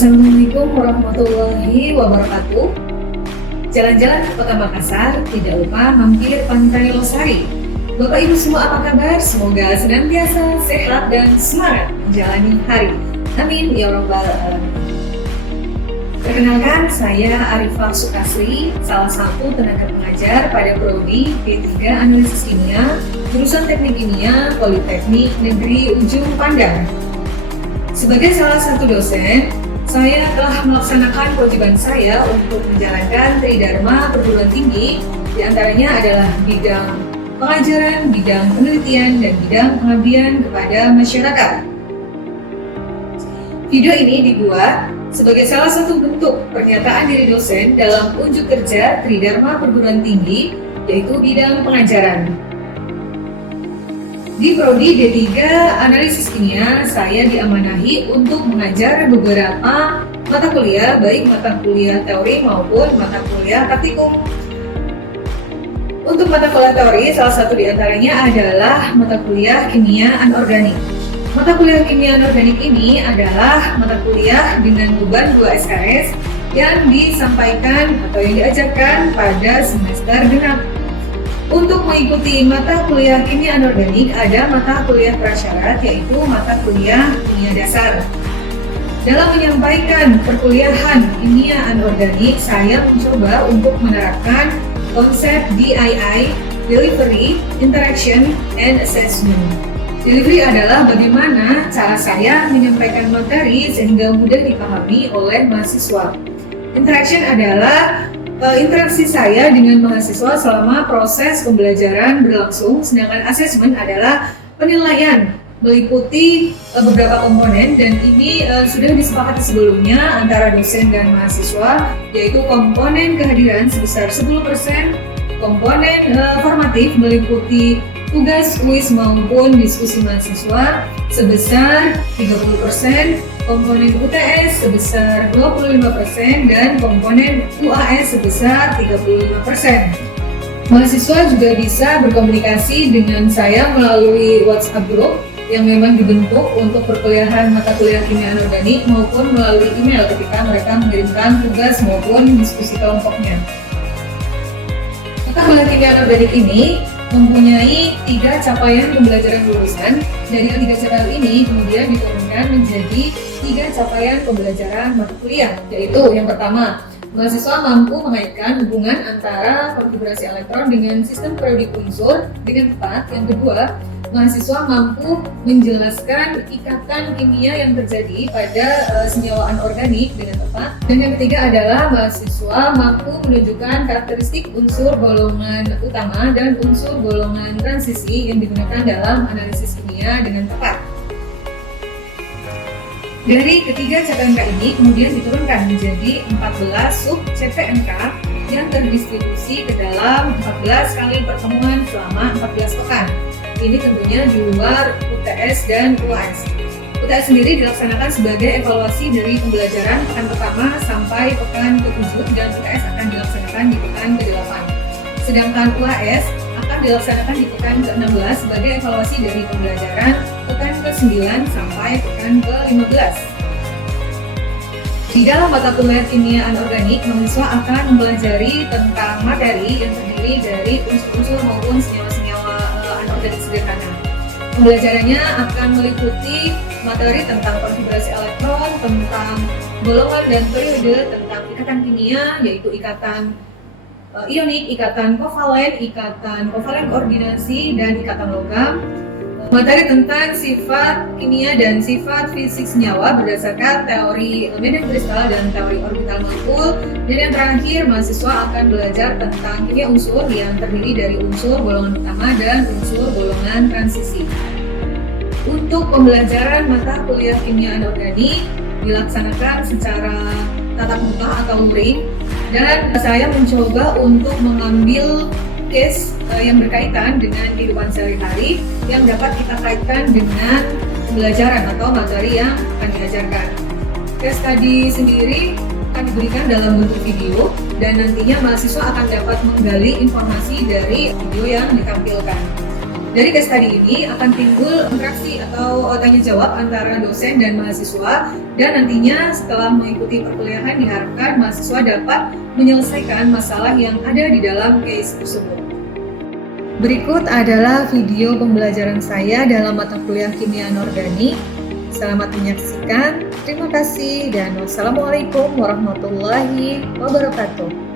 Assalamualaikum warahmatullahi wabarakatuh. Jalan-jalan ke Kota Makassar, tidak lupa mampir Pantai Losari. Bapak Ibu semua apa kabar? Semoga senantiasa sehat dan semangat menjalani hari. Amin ya rabbal alamin. Perkenalkan, saya Arifah Sukasri, salah satu tenaga pengajar pada Prodi D3 Analisis Kimia, jurusan Teknik Kimia, Politeknik Negeri Ujung Pandang. Sebagai salah satu dosen, saya telah melaksanakan kewajiban saya untuk menjalankan Tridharma perguruan tinggi, diantaranya adalah bidang pengajaran, bidang penelitian, dan bidang pengabdian kepada masyarakat. Video ini dibuat sebagai salah satu bentuk pernyataan diri dosen dalam unjuk kerja Tridharma perguruan tinggi, yaitu bidang pengajaran. Di Prodi D3 Analisis Kimia, saya diamanahi untuk mengajar beberapa mata kuliah, baik mata kuliah teori maupun mata kuliah praktikum. Untuk mata kuliah teori, salah satu diantaranya adalah mata kuliah Kimia Anorganik. Mata kuliah Kimia Anorganik ini adalah mata kuliah dengan beban 2 SKS yang disampaikan atau yang diajarkan pada semester genap. Untuk mengikuti mata kuliah Kimia Anorganik, ada mata kuliah prasyarat, yaitu mata kuliah Kimia Dasar. Dalam menyampaikan perkuliahan Kimia Anorganik, saya mencoba untuk menerapkan konsep DII, Delivery, Interaction, and Assessment. Delivery adalah bagaimana cara saya menyampaikan materi sehingga mudah dipahami oleh mahasiswa. Interaction adalah interaksi saya dengan mahasiswa selama proses pembelajaran berlangsung, sedangkan assessment adalah penilaian meliputi beberapa komponen, dan ini sudah disepakati sebelumnya antara dosen dan mahasiswa, yaitu komponen kehadiran sebesar 10%, komponen formatif meliputi tugas kuis maupun diskusi mahasiswa sebesar 30%, komponen UTS sebesar 25%, dan komponen UAS sebesar 35%. Mahasiswa juga bisa berkomunikasi dengan saya melalui WhatsApp group yang memang dibentuk untuk perkuliahan mata kuliah Kimia Anorganik, maupun melalui email ketika mereka mengirimkan tugas maupun diskusi kelompoknya. Mata kuliah Kimia Anorganik ini mempunyai 3 capaian pembelajaran lulusan. Dari 3 capaian ini kemudian diturunkan menjadi 3 capaian pembelajaran mata kuliah, yaitu yang pertama, mahasiswa mampu mengaitkan hubungan antara konfigurasi elektron dengan sistem periodik unsur dengan tepat. Yang kedua, mahasiswa mampu menjelaskan ikatan kimia yang terjadi pada senyawa anorganik dengan tepat. Dan yang ketiga adalah mahasiswa mampu menunjukkan karakteristik unsur golongan utama dan unsur golongan transisi yang digunakan dalam analisis kimia dengan tepat. Dari ketiga CPMK ini kemudian diturunkan menjadi 14 sub CPMK yang terdistribusi ke dalam 14 kali pertemuan selama 14 pekan. Ini tentunya di luar UTS dan UAS. UTS sendiri dilaksanakan sebagai evaluasi dari pembelajaran pekan pertama sampai pekan ke-7, dan UTS akan dilaksanakan di pekan ke-8. Sedangkan UAS akan dilaksanakan di pekan ke-16 sebagai evaluasi dari pembelajaran pekan ke-9 sampai pekan ke-15. Di dalam mata kuliah Kimia Anorganik, mahasiswa akan mempelajari tentang materi yang terdiri dari unsur-unsur maupun senyawa-senyawa anorganik sederhana. Pembelajarannya akan meliputi materi tentang konfigurasi elektron, tentang golongan dan periode, tentang ikatan kimia, yaitu ikatan ionik, ikatan kovalen koordinasi, dan ikatan logam. Materi tentang sifat kimia dan sifat fisik senyawa berdasarkan teori medan kristal dan teori orbital molekul. Dan yang terakhir, mahasiswa akan belajar tentang kimia unsur yang terdiri dari unsur golongan utama dan unsur golongan transisi. Untuk pembelajaran mata kuliah Kimia Anorganik dilaksanakan secara tatap muka atau luring, dan saya mencoba untuk mengambil case yang berkaitan dengan kehidupan sehari-hari yang dapat kita kaitkan dengan pembelajaran atau materi yang akan diajarkan. Case tadi sendiri akan diberikan dalam bentuk video, dan nantinya mahasiswa akan dapat menggali informasi dari video yang ditampilkan. Dari case study ini akan timbul interaksi atau tanya jawab antara dosen dan mahasiswa, dan nantinya setelah mengikuti perkuliahan diharapkan mahasiswa dapat menyelesaikan masalah yang ada di dalam case tersebut. Berikut adalah video pembelajaran saya dalam mata kuliah kimia anorganik. Selamat menyaksikan, terima kasih, dan wassalamualaikum warahmatullahi wabarakatuh.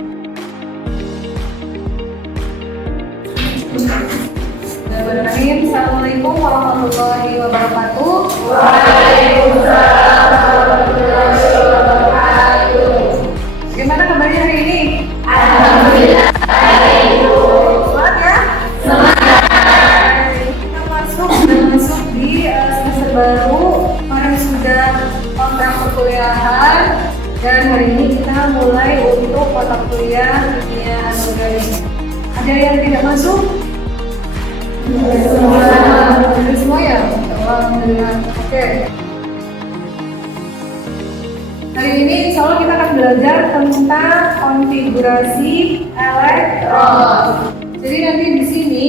Assalamualaikum warahmatullahi wabarakatuh. Waalaikumsalam warahmatullahi wabarakatuh. Gimana kabarnya hari ini? Alhamdulillah. Semangat ya? Semangat. Kita masuk di semester baru. Kemarin sudah kontrak perkuliahan, dan hari ini kita mulai untuk mata kuliah kimia anorganik. Ada yang tidak masuk? Semua ya? Alhamdulillah. Oke. Hari ini insya Allah kita akan belajar tentang konfigurasi elektron. Jadi nanti di sini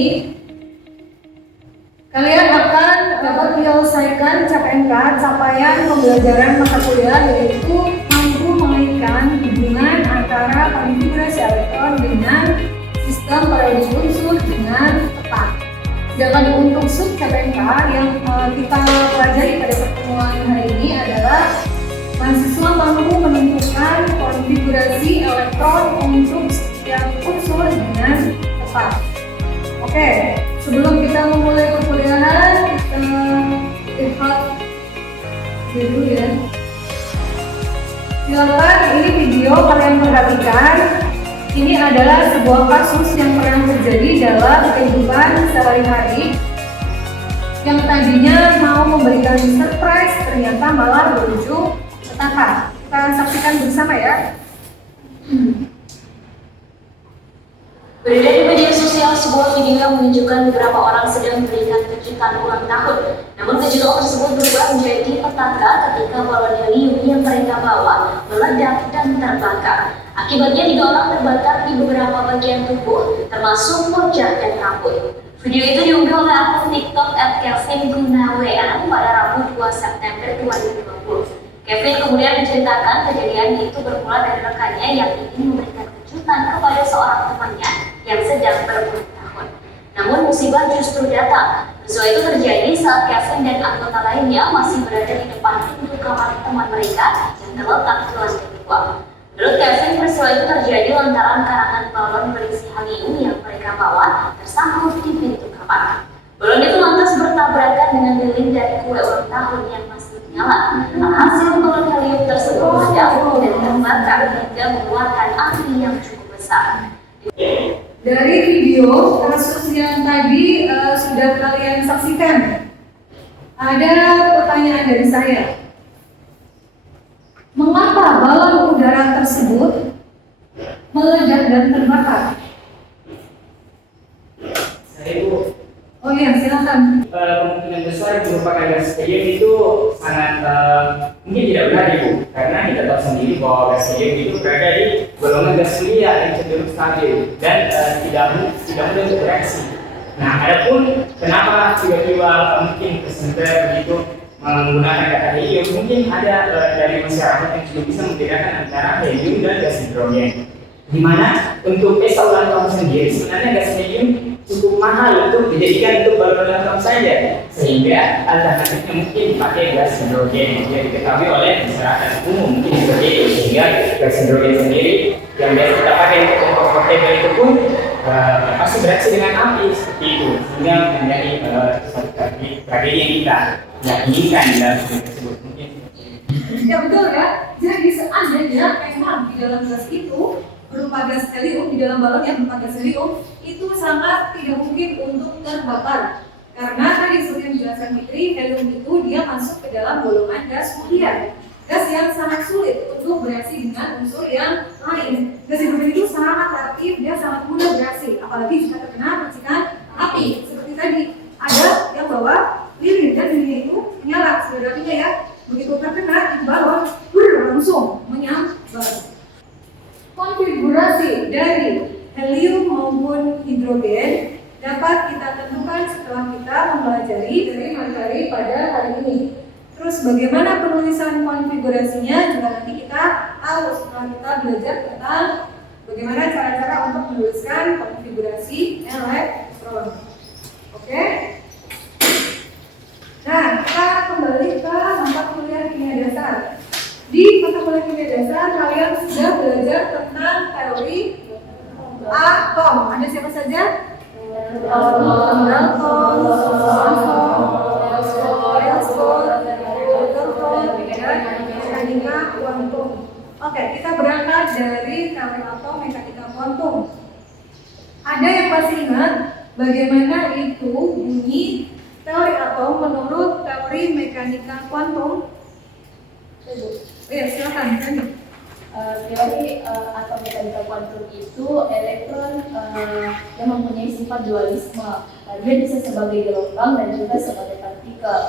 kalian akan dapat menyelesaikan CPNK, capaian pembelajaran mata kuliah, yaitu mampu mengaitkan hubungan antara konfigurasi elektron dengan sistem periodik unsur dengan tepat. Sedangkan untuk sub CPNK yang kita pelajari pada pertemuan hari ini adalah mahasiswa mampu menentukan konfigurasi elektron untuk setiap unsur dengan tepat. Oke, sebelum kita memulai perkuliahan, kita lihat dulu ya. Silakan, ini video kalian perhatikan. Ini adalah sebuah kasus yang pernah terjadi dalam kehidupan sehari-hari, yang tadinya mau memberikan surprise ternyata malah berujung petaka. Kita saksikan bersama ya. Beredar di media sosial sebuah video yang menunjukkan beberapa orang sedang memberikan kejutan ulang tahun. Namun kejutan tersebut berubah menjadi petaka ketika balon helium yang mereka bawa meledak dan terbakar. Akibatnya 3 orang terbakar di beberapa bagian tubuh, termasuk wajah dan rambut. Video itu diunggah oleh akun TikTok @KevinGunawean pada Rabu 2 September 2020. Kevin kemudian menceritakan kejadian itu bermula dari rekannya yang ingin memberikan kejutan kepada seorang temannya yang sedang berulang tahun. Namun musibah justru datang. Peristiwa itu terjadi saat Kevin dan anggota lainnya masih berada di depan pintu kamar teman mereka yang terletak di lantai 2. Menurut Kevin, peristiwa itu terjadi lantaran karangan balon berisi helium yang mereka bawa tersangkut di pintu kamar. Balon itu lantas bertabrakan dengan lilin dari kue ulang tahun yang masih menyala. Hasil balon helium tersebut meledak dan terbakar hingga mengeluarkan api yang cukup besar. Dari video kasus yang tadi sudah kalian saksikan, ada pertanyaan dari saya. Mengapa balon udara tersebut meledak dan terbakar? Oh iya, silakan. Kemungkinan besar merupakan gas helium itu sangat mungkin tidak benar Ibu, karena kita tahu sendiri bahwa gas helium itu berada di golongan gas kuliah yang cenderung stabil dan tidak mudah untuk bereaksi. Nah, adapun kenapa tiba-tiba mungkin presenter begitu menggunakan gas helium, mungkin ada dari masyarakat yang sudah bisa membedakan antara helium dan gas hidrogen. Di mana untuk pesta ulang tahun sendiri sebenarnya gas helium cukup mahal untuk dijadikan untuk balon ulang tahun saja, sehingga alternatifnya mungkin dipakai gas hidrogen yang diketahui oleh masyarakat umum mungkin seperti itu. Sehingga gas hidrogen sendiri yang biasa kita pakai untuk kompor portable itu pun pasti bereaksi dengan api seperti itu, sehingga menjadi suatu tragedi yang kita inginkan di dalam video tersebut mungkin. Ya betul ya. Jadi seandainya memang di dalam gas itu berupa gas helium, di dalam balon yang berupa gas helium, itu sangat tidak mungkin untuk terbakar. Karena tadi seperti yang dijelaskan Fitri, helium itu dia masuk ke dalam golongan gas kuliah, gas yang sangat sulit untuk bereaksi dengan unsur yang lain. Gas hidrogen itu sangat aktif, dia sangat mudah bereaksi, apalagi jika terkena percikan api. Seperti tadi ada yang bawa lilin, dan lilin itu menyala, sudah apinya ya. Begitu terkena di balon, langsung menyambar. Konfigurasi dari helium maupun hidrogen dapat dapat kita tentukan setelah kita mempelajari dari materi pada hari ini. Terus bagaimana penulisan konfigurasinya juga nanti kita tahu setelah kita belajar tentang bagaimana cara-cara untuk menuliskan konfigurasi elektron. Oke? Nah, kita kembali ke mata kuliah kimia dasar. Di mata kuliah kimia dasar kalian sudah belajar tentang teori atom. Ada siapa saja? Mekanika kuantum. Oke, kita berangkat dari teori atom, mekanika kuantum. Ada yang masih ingat bagaimana itu bunyi teori atom menurut teori mekanika kuantum? Ya, silakan. Teori atau mekanika kuantum itu elektron yang mempunyai sifat dualisme. Dia bisa sebagai gelombang dan juga sebagai partikel.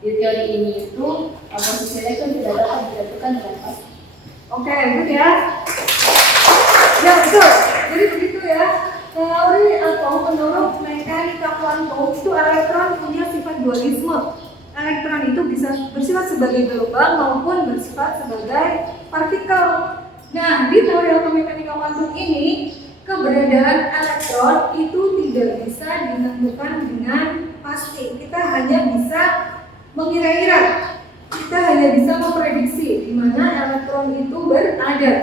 Di teori ini itu posisi elektron tidak dapat ditentukan dengan pasti. Oke, good ya. Ya, betul. Jadi begitu ya. Teori atom menurut mekanika kuantum itu elektron punya sifat dualisme. Elektron itu bisa bersifat sebagai gelombang maupun bersifat sebagai partikel. Nah, di teori atom mekanika kuantum ini, keberadaan elektron itu tidak bisa ditentukan dengan pasti. Kita hanya bisa mengira-ira. Kita hanya bisa memprediksi di mana elektron itu berada.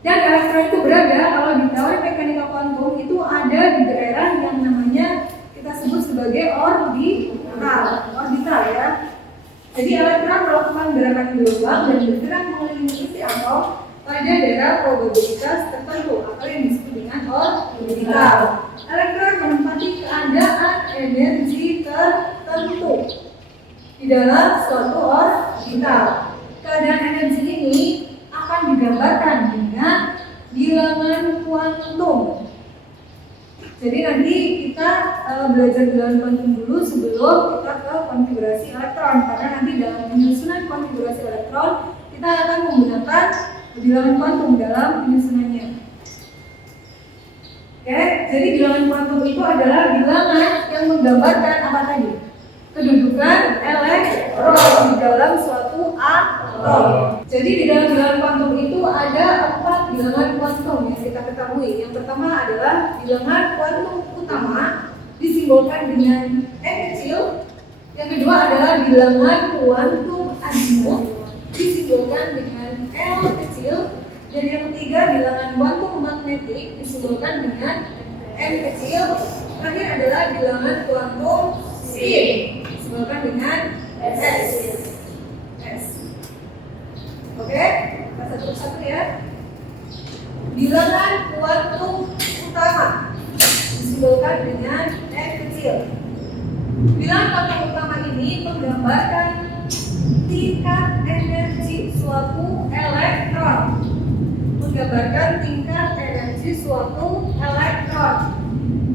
Dan elektron itu berada kalau di teori mekanika kuantum itu ada di daerah yang namanya kita sebut sebagai orbital ya. Jadi elektron melakukan gerakan gelombang dan bergerak mengelilingi isi atom pada daerah probabilitas tertentu atau yang disebut dengan orbital. Elektron menempati keadaan energi tertentu di dalam suatu orbital. Keadaan energi ini akan digambarkan dengan bilangan kuantum. Jadi nanti kita belajar bilangan kuantum dulu sebelum kita ke konfigurasi elektron, karena nanti dalam penyusunan konfigurasi elektron kita akan menggunakan bilangan kuantum dalam penyusunannya. Oke, jadi bilangan kuantum itu adalah bilangan yang menggambarkan apa tadi? Kedudukan elektron di dalam suatu atom. Jadi di dalam bilangan kuantum itu ada 4 bilangan kuantum yang kita ketahui. Yang pertama adalah bilangan kuantum utama disimbolkan dengan n kecil. Yang kedua adalah bilangan kuantum azimut disimbolkan dengan L kecil. Dan yang ketiga bilangan kuantum magnetik disimbolkan dengan n kecil. Terakhir adalah bilangan kuantum spin disimbolkan dengan S. Oke, kita satu-satu ya. Bilangan kuantum utama disimbolkan dengan n kecil. Bilangan kuantum utama ini menggambarkan tingkat energi suatu elektron. Menggambarkan tingkat energi suatu elektron.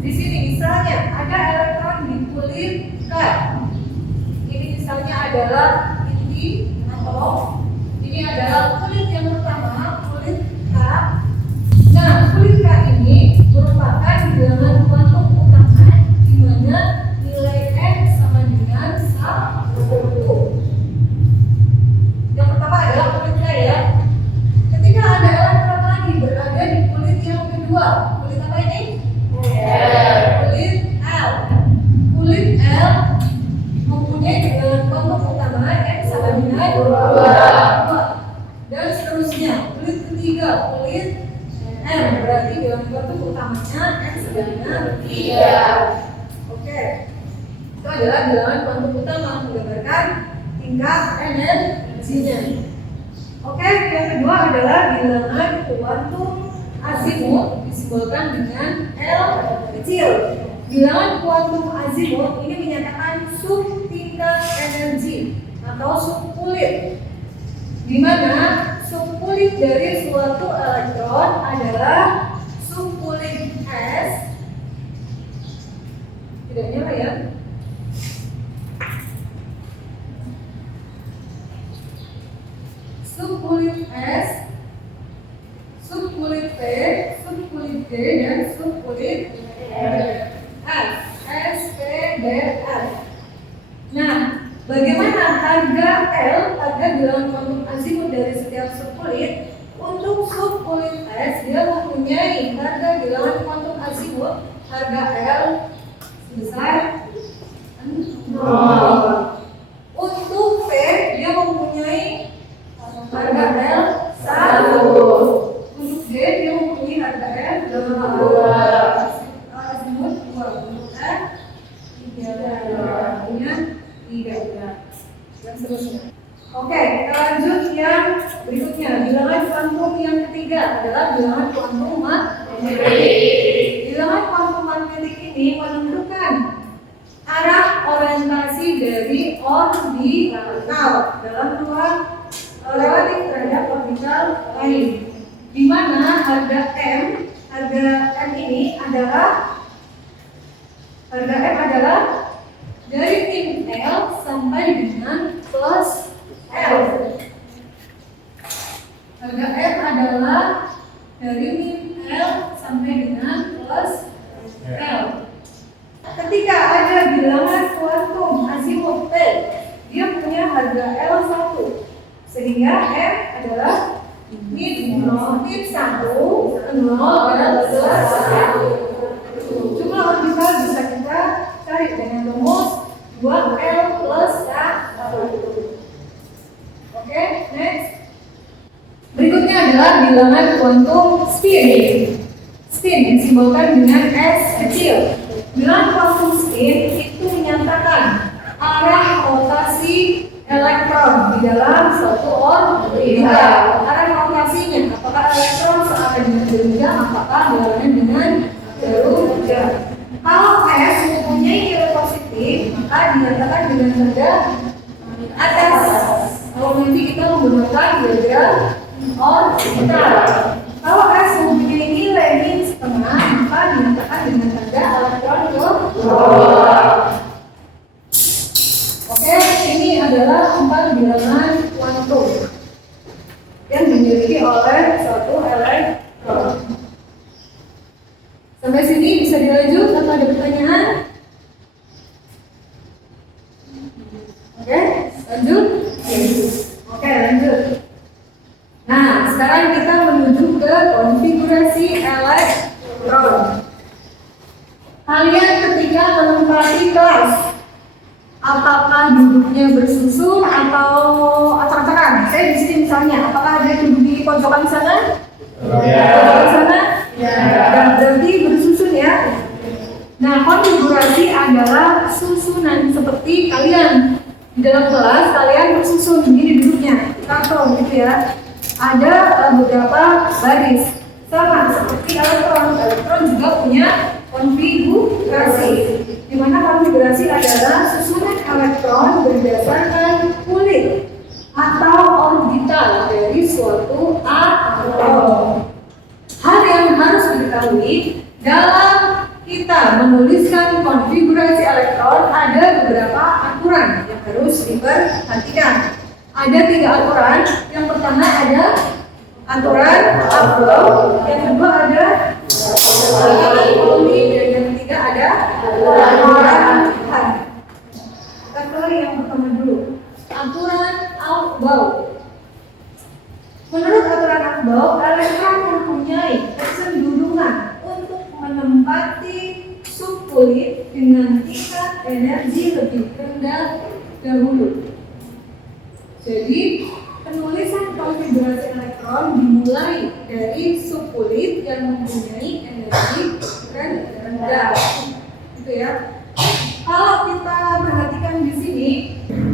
Di sini misalnya ada elektron di kulit K. Ini misalnya adalah inti atom. Ini adalah kulit yang pertama, kulit K. Nah, kulit K ini merupakan bilangan kuantum utama di mana nilai n sama dengan 1. Yang pertama adalah kulit K ya. Ketika ada elektron lagi berada di kulit yang kedua, kulit apa ini? Kulit L. Kulit L mempunyai bilangan kuantum utama n sama dengan 2. Dan seterusnya, kulit ketiga, kulit M, berarti bilangan kuantum utamanya n sama dengan 3. Oke, itu adalah bilangan kuantum utama menggambarkan tingkat energinya. Oke, yang kedua adalah bilangan kuantum azimut disimbolkan dengan L kecil. Bilangan kuantum azimut ini menyatakan subtingkat energi atau subkulit, di mana subkulit dari suatu elektron adalah subkulit S. Tidak nyala ya? Subkulit S, subkulit P, subkulit D, dan subkulit E. azimut, harga L sebesar 0. Untuk P dia mempunyai harga L 1. Untuk D dia mempunyai harga L 2. Azimut 2. Untuk R 3. Punya 3. Dan seterusnya. Oke, kita lanjut yang berikutnya. Bilangan kuantum yang ketiga adalah bilangan kuantum matematik. Bilangan kuantum matematik ini menentukan arah orientasi dari orbital dalam ruang relatif terhadap orbital lain. Di mana harga M ini adalah dari tim L sampai dengan plus L. Harga M adalah dari min L sampai dengan plus L. Ketika ada bilangan kuantum azimut P, dia punya harga L1. Sehingga M adalah min 0, min 1, 0, dan plus 1. Jumlah orbital bisa kita cari dengan rumus 2L plus 1. Oke, next. Berikutnya adalah bilangan kuantum spin. Spin disimbolkan dengan S kecil. Bilangan kuantum spin itu menyatakan arah rotasi elektron di dalam suatu orbital. Arah rotasinya, apakah elektron searah dengan garuda, apakah berlawanan dengan garuda. Kalau S mempunyai nilai positif, maka dinyatakan dengan tanda atas. Kalau nanti kita menggunakan garuda orbital. Kalau S mempunyai nilai min setengah, maka dinyatakan dengan tanda elektron ke bawah. Oke, ini adalah 4 bilangan kuantum yang dimiliki oleh suatu elektron. Sampai sini bisa dilanjut atau ada pertanyaan? Oke, lanjut. Oke, lanjut. Nah, sekarang kita menuju ke konfigurasi elektron. Kalian ketika menempati kelas, apakah duduknya bersusun atau acak-acakan? Saya di sini misalnya, apakah ada duduk di pojokan sana? Pojokan sana? Dan berarti bersusun ya. Nah, konfigurasi adalah susunan seperti kalian di dalam kelas, kalian bersusun begini duduknya, kantor gitu ya. Ada beberapa baris sama seperti elektron. Elektron juga punya konfigurasi, di mana konfigurasi adalah susunan elektron berdasarkan kulit atau orbital dari suatu atom. Hal yang harus diketahui dalam kita menuliskan konfigurasi elektron ada beberapa aturan yang harus diperhatikan. Ada 3 aturan. Yang pertama ada aturan upload, yang kedua ada volume, dan yang ketiga ada aturan angkutan. Kita mulai yang pertama dulu. Aturan outbound. Menurut aturan outbound, elektron mempunyai kecenderungan untuk menempati subkulit dengan tingkat energi lebih rendah dahulu. Jadi, penulisan konfigurasi elektron dimulai dari subkulit yang mempunyai energi rendah. Gitu ya. Kalau kita perhatikan di sini,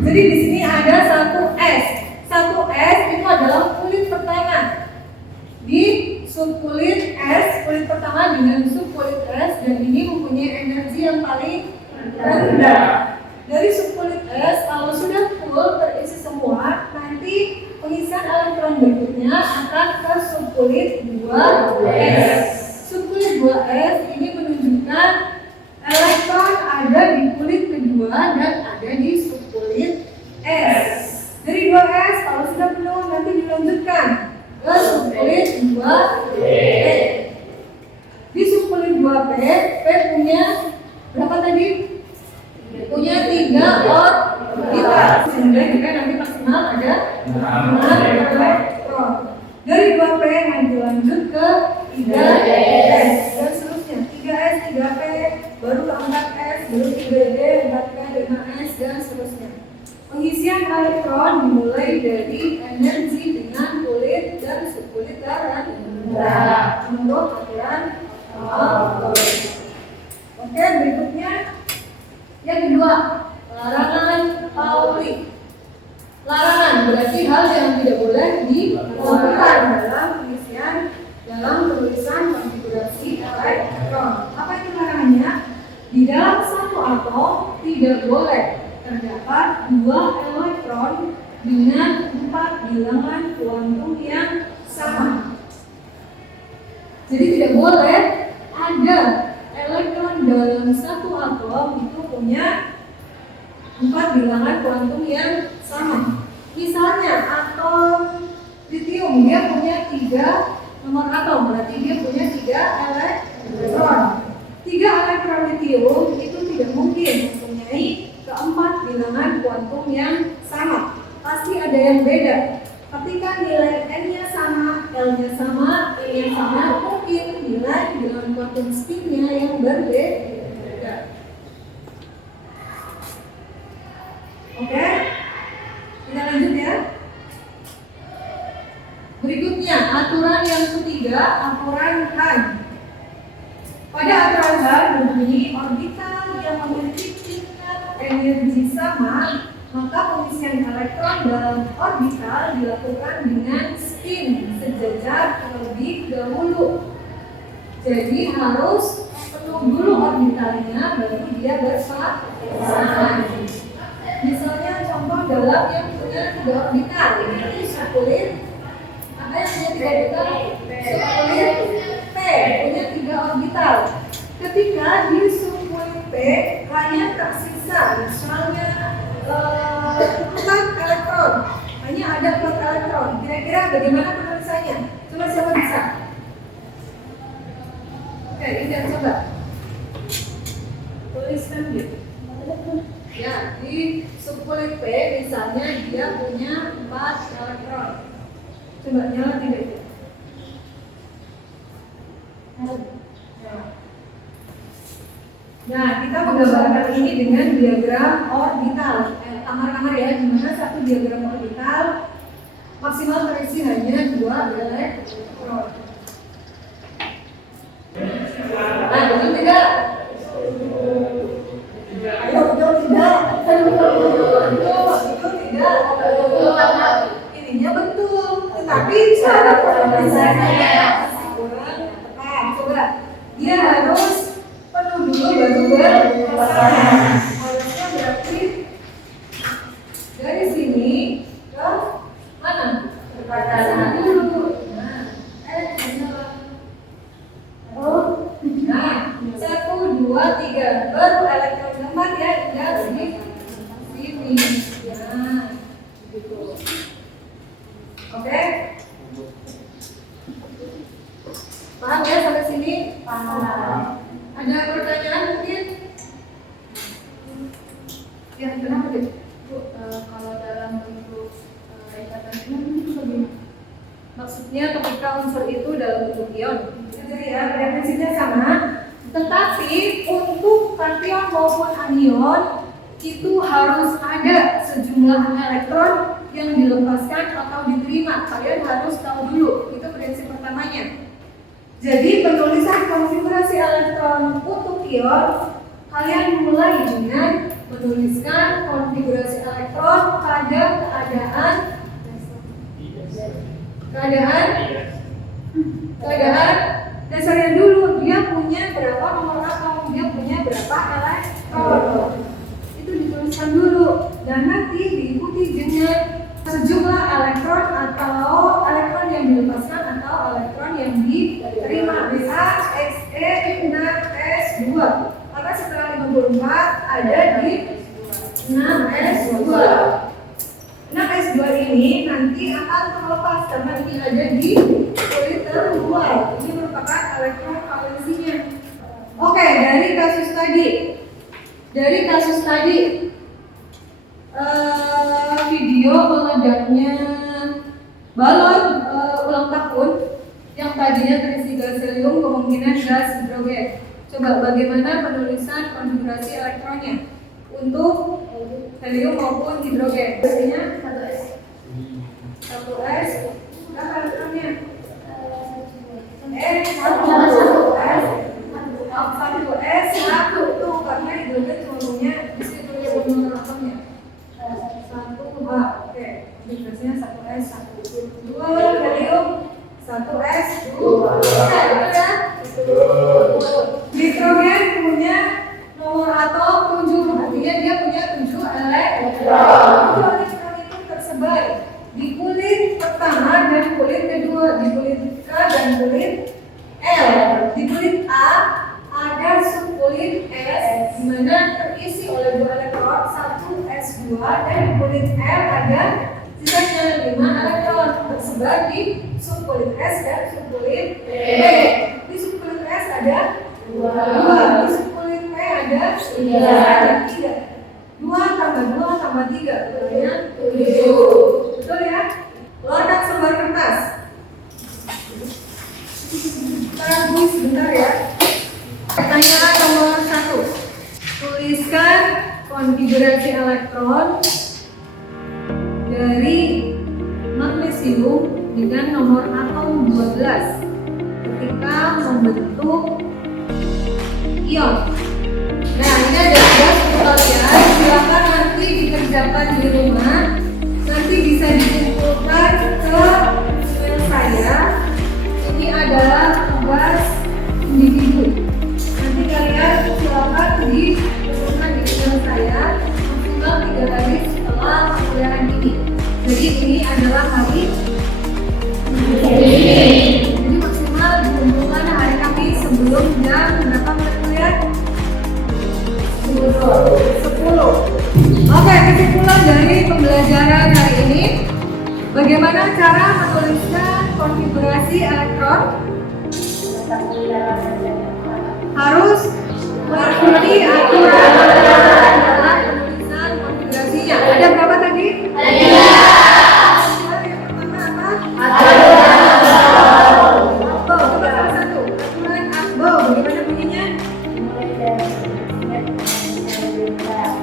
jadi di sini ada satu S. Satu S itu adalah kulit pertama. Di subkulit S, kulit pertama dengan subkulit S, dan ini mempunyai energi yang paling rendah. Dari subkulit S, kalau sudah full terisi semua, nanti pengisian elektron berikutnya akan ke subkulit 2S. Subkulit 2S ini menunjukkan elektron ada di kulit kedua dan ada di subkulit S. Dari 2S, kalau sudah penuh nanti dilanjutkan ke subkulit 2P. Di subkulit 2P, P punya berapa tadi? Punya 3 orbital, sehingga juga nanti maksimal ada 6 elektron. Dari 2P nanti lanjut ke 3S dan seterusnya. 3S Pengisian elektron dimulai dari energi dengan kulit dan subkulit darah menurut aturan Oke, berikutnya yang kedua, larangan Pauli. Larangan berarti hal yang tidak boleh dilakukan dalam penulisan konfigurasi elektron. Apa itu larangannya? Di dalam satu atom tidak boleh terdapat 2 elektron dengan 4 bilangan kuantum yang sama. Jadi tidak boleh ada elektron dalam satu atom itu punya 4 bilangan kuantum yang sama. Misalnya atom litium dia punya 3 nomor atom, berarti dia punya 3 elektron. 3 elektron litium itu tidak mungkin mempunyai keempat bilangan kuantum yang sama. Pasti ada yang beda. Ketika nilai n-nya sama, l-nya sama, e-nya sama, mungkin nilai bilangan kuantum spin-nya yang berbeda. Oke, kita lanjut ya. Berikutnya, aturan yang ketiga, aturan Hahn. Pada aturan Hahn berbunyi orbital yang memiliki tingkat energi sama, maka pengisian elektron dalam orbital dilakukan dengan spin sejajar terlebih dahulu. Jadi harus penuh dulu orbitalnya baru dia berpasangan. Misalnya contoh dalam yang punya 3 orbital, ini subkulit. Ada yang punya 3 orbital? Subkulit P punya 3 orbital. Ketika di subkulit P hanya tersisa misalnya 4 elektron, hanya ada 4 elektron. Kira-kira bagaimana penulisannya? Coba siapa bisa? Oke, Indah coba tuliskan gitu. Ya, di subkulit P misalnya dia punya 4 elektron. Coba nyala tidak itu? Nah, kita menggambarkan ini dengan diagram orbital. Kamar-kamar ya, di mana satu diagram orbital maksimal terisi hanya 2 elektron. Nah, betul tidak? Ayo, betul tidak? Betul tidak? Ininya betul, tetapi cara penulisannya kurang tepat. Coba, dia harus penuh dulu baru berpasangan. Harusnya berarti dari sini ke mana? Berpasangan dulu. Nah, 1, 2, 3 baru elektron keempat ya, dari sini. Nah, gitu. Oke? Paham ya sampai sini? Paham. Ada pertanyaan mungkin? Ya, kenapa deh? Bu, kalau dalam bentuk ikatan ion itu bagaimana? Maksudnya ketika unsur itu dalam bentuk ion. Jadi ya, pada prinsipnya sama. Tetapi untuk kation maupun anion itu harus ada sejumlah elektron yang dilepaskan atau diterima. Kalian harus tahu dulu, itu prinsip pertamanya. Jadi penulisan konfigurasi elektron untuk ion, kalian mulai dengan menuliskan konfigurasi elektron pada keadaan dasarnya dulu. Dia punya berapa nomor atom, dia punya berapa elektron, itu dituliskan dulu dan nanti diikuti dengan sejumlah elektron atau elektron yang dilepaskan atau elektron yang diterima. Bisa Xe 6s2 karena setelah 54 ada di 6s2. 6s2 ini nanti akan terlepas karena ini ada di kulit terluar. Ini merupakan elektron valensinya. Oke, dari kasus tadi video meledaknya balon ulang tahun yang tadinya terisi gas helium kemungkinan gas hidrogen. Coba bagaimana penulisan konfigurasi elektronnya untuk helium maupun hidrogen. Biasanya 1S. 1S. Udah elektronnya. 1S 1 tuh karena hidrogen cuma punya bisa tulis nomor atomnya. 1 oke. Biasanya 1S 1. 2 helium 1S 2. Ya. Nitrogen punya nomor atom 7, artinya dia punya 7 elektron. Elektron itu tersebar di kulit pertama dan kulit kedua, di kulit K dan kulit L. Di kulit A ada subkulit S, di mana terisi oleh 2 elektron, 1S2, dan di kulit L ada sisanya 5 elektron tersebar di subkulit S dan subkulit B. Di subkulit S ada 2, di subkulit P ada 3. 2 tambah 2 tambah 3 berarti 7. Betul ya? Keluarkan selembar kertas. Tunggu sebentar ya. Pertanyaan nomor 1. Tuliskan konfigurasi elektron dari magnesium dengan nomor atom 12 ketika membentuk ion. Nah, ini ada tugas untuk kalian. Silakan nanti dikerjakan di rumah. Nanti bisa dikumpulkan ke email saya. Ini adalah tugas individu. Nanti kalian silakan dikumpulkan di email saya maksimal 3 hari setelah perkuliahan ini. Jadi ini adalah hari ini. Jadi maksimal dikumpulkan hari Kamis sebelum jam berapa perkuliahan? 10. Oke, kesimpulan dari pembelajaran hari ini. Bagaimana cara menuliskan konfigurasi elektron? Harus mengikuti aturan dalam penulisan konfigurasinya. Ada berapa tadi? Ada. Yang pertama apa? Akbo, coba salah satu. Aturan Akbo, bagaimana bunyinya?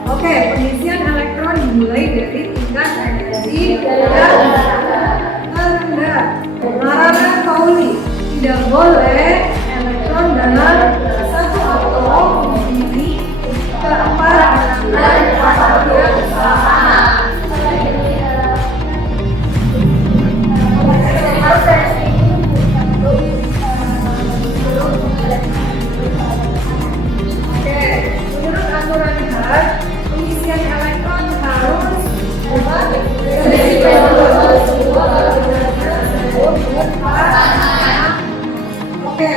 Oke, pengisian elektron dimulai dari tingkat energi terendah. Larangan Pauli, tidak boleh elektron dalam satu atom memiliki keempat atom yang sama. Oke, menurut aturan Hart, pengisian elektron harus Oke,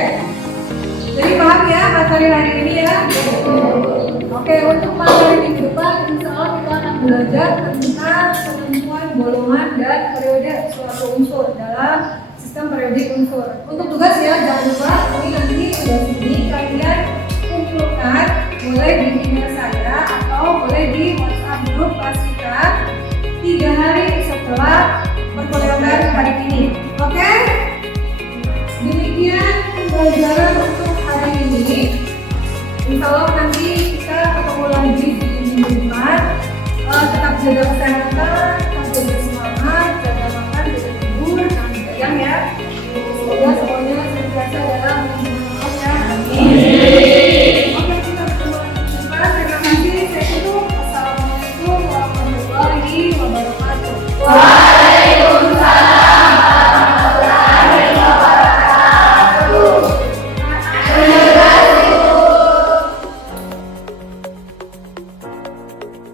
jadi paham ya materi hari ini ya? Oke, untuk materi minggu depan insya Allah kita akan belajar tentang penentuan golongan dan periode suatu unsur dalam sistem periodik unsur. Untuk tugas ya, jangan lupa ini nanti tugas ini kalian kumpulkan, boleh di email saya atau boleh di WhatsApp grup kelas kita 3 hari setelah perkuliahan hari ini. Oke? Demikian pembelajaran untuk hari ini. Insya Allah nanti kita ketemu lagi di minggu depan. Tetap jaga kesehatan,